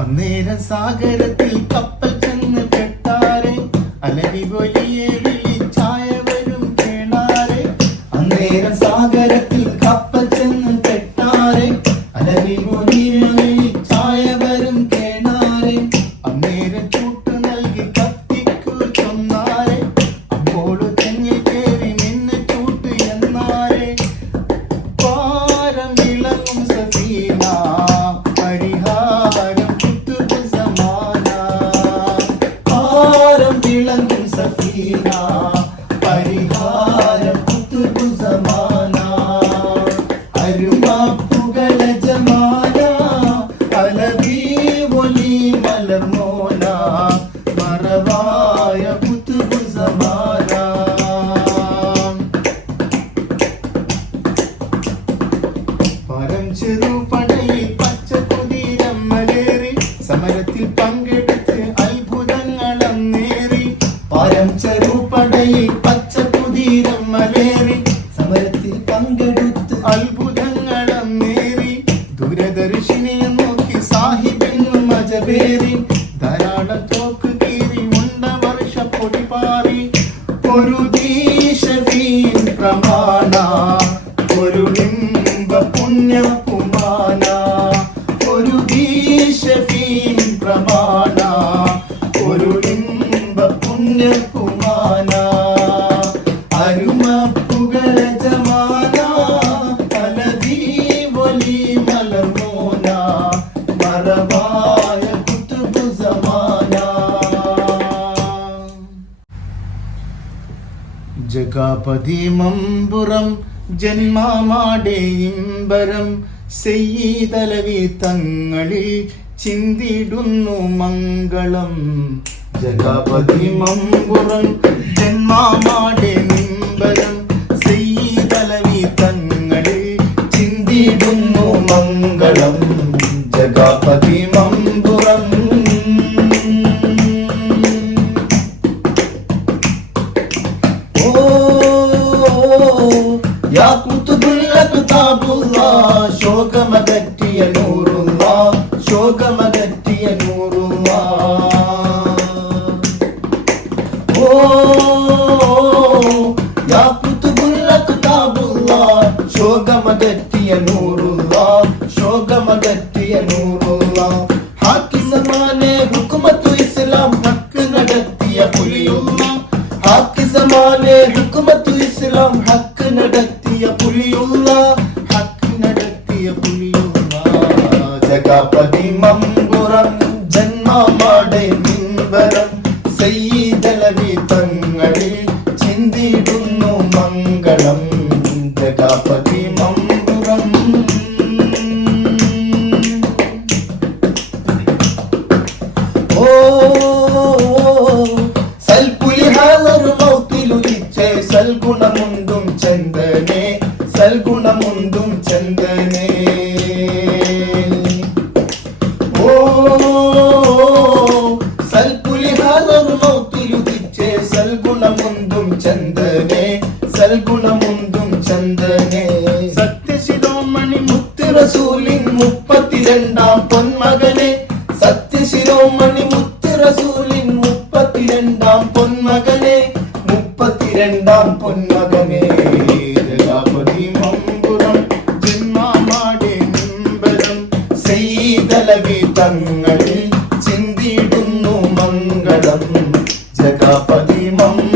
അന്നേരം സാഗരത്തിൽ കപ്പൽ ചെന്ന് പെട്ടാരെ, അലരി വലിയ വിളിച്ചായ വരും കേണാരെ. അന്നേരം സാഗരത്തിൽ കപ്പൽ ചെന്ന് പെട്ടാരെ, അലരി വലിയ വിളിച്ചായ വരും കേണാരെ. അന്നേരം ചൂട്ട് നൽകി കത്തിക്കു ചൊന്നാരെ, അപ്പോഴു തെങ്ങിൽ കേറി നിന്ന് ചൂട്ട് എന്നാരെ. പാരം വിളങ്ങും സഫീന പരിഹാരം സഫീന പരിഹാരം കുത്തുബു സമാന. അരുമാപ്പുകള ജമാന അലവി ഒലി മലർമോന, മറവായ കുത്തുബു സമാന. പരം ചെറുപടയിൽ പച്ച കുതിരം മലേറി, സമരത്തിൽ പങ്കെടുത്ത് അത്ഭുതങ്ങൾ അന്നേറി. പരം ചെറുപടയിൽ പച്ച കുതിരം മലേറി, സമരത്തിൽ പങ്കെടുത്ത് അത്ഭുതങ്ങൾ അന്നേറി. ദൂരദർശിനിയെ നോക്കി സാഹിബെന്നും അജബേറി, ധാരാളം തോക്ക് കീറി മുണ്ട വർഷ പൊടിപാറി. ഒരു ദീശീൻ പ്രമാണ ഒരു ലിംബ പുണ്യ കുമാന, ഒരു ദീശീൻ പ്രമാണ ഒരു ലിംബ പുണ്യ കുമാന. അരുമപ്പുകള ജമാന അലവി ഒലി മലർമോന, മറവായ കുത്തുബു സമാന. ജഗാപതി മമ്പുറം ജന്മമാടെ ഇമ്പരം, സെയ്യിദലവി തങ്ങളിൽ ചിന്തിടുന്നു മംഗളം. ജഗാപതി മമ്പുറം ജന്മമാടെ ഇമ്പരം, സെയ്യിദലവി തങ്ങളിൽ ചിന്തിടുന്നു മംഗളം. ജഗാപതി മമ്പുറം. യാ കുതുബുൽ അഖ്താബുല്ലാഹ്, ശോകമകറ്റിയ നൂറുല്ലാഹ്, ശോകമകറ്റിയ നൂറുല്ലാഹ്. ഓ യാ കുതുബുൽ അഖ്താബുല്ലാഹ്, ശോകമകറ്റിയ നൂറുല്ലാഹ്, ശോകമകറ്റിയ നൂറുല്ലാഹ്. ഹാക്കിസമാനെ ഹുക്മത്തു ഇസ്ലാം, ഹക്ക് നടത്തിയ പുലിയുള്ള. ഹാക്കിസമാനെ ഹുക്മത്തു ഇസ്ലാം, ഹക്ക് നടത്തിയ പുലിയുള്ള, ഹക്ക് നടത്തിയ പുലിയുള്ള. ജഗാപതി മമ്പുറം ജന്മമാടെ മിമ്പരം, സെയ്യിദലവി തങ്ങളിൽ ചിന്തിടുന്നു മംഗളം. ജഗാപതി മമ്പുറം. ഓ സൽപുലി ഹാലർ മൗത്തിലുദിച്ചേ, സൽഗുണമുണ്ടും ചന്ദനെ, സൽഗുണമുണ്ടും ചന്ദനെ. ഓ സൽപുലി ഹാലർ മൗത്തിലുദിച്ചേ, സൽഗുണമുണ്ടും ചന്ദനെ, സൽഗുണമുണ്ടും ചന്ദനെ. സത്യശിരോമണി മുത്ത് റസൂലിൻ 32 പൊന്മകനെ, സത്യശിരോമണി മുത്ത് റസൂലിൻ 32 പൊന്മകനെ, 32 പൊന്മകനെ. ജഗാപതി മമ്പുറം ജന്മമാടെ മിമ്പരം, സെയ്യിദലവി തങ്ങളിൽ ചിന്തിടുന്നു മംഗളം. ജഗാപതി മമ്പുറം.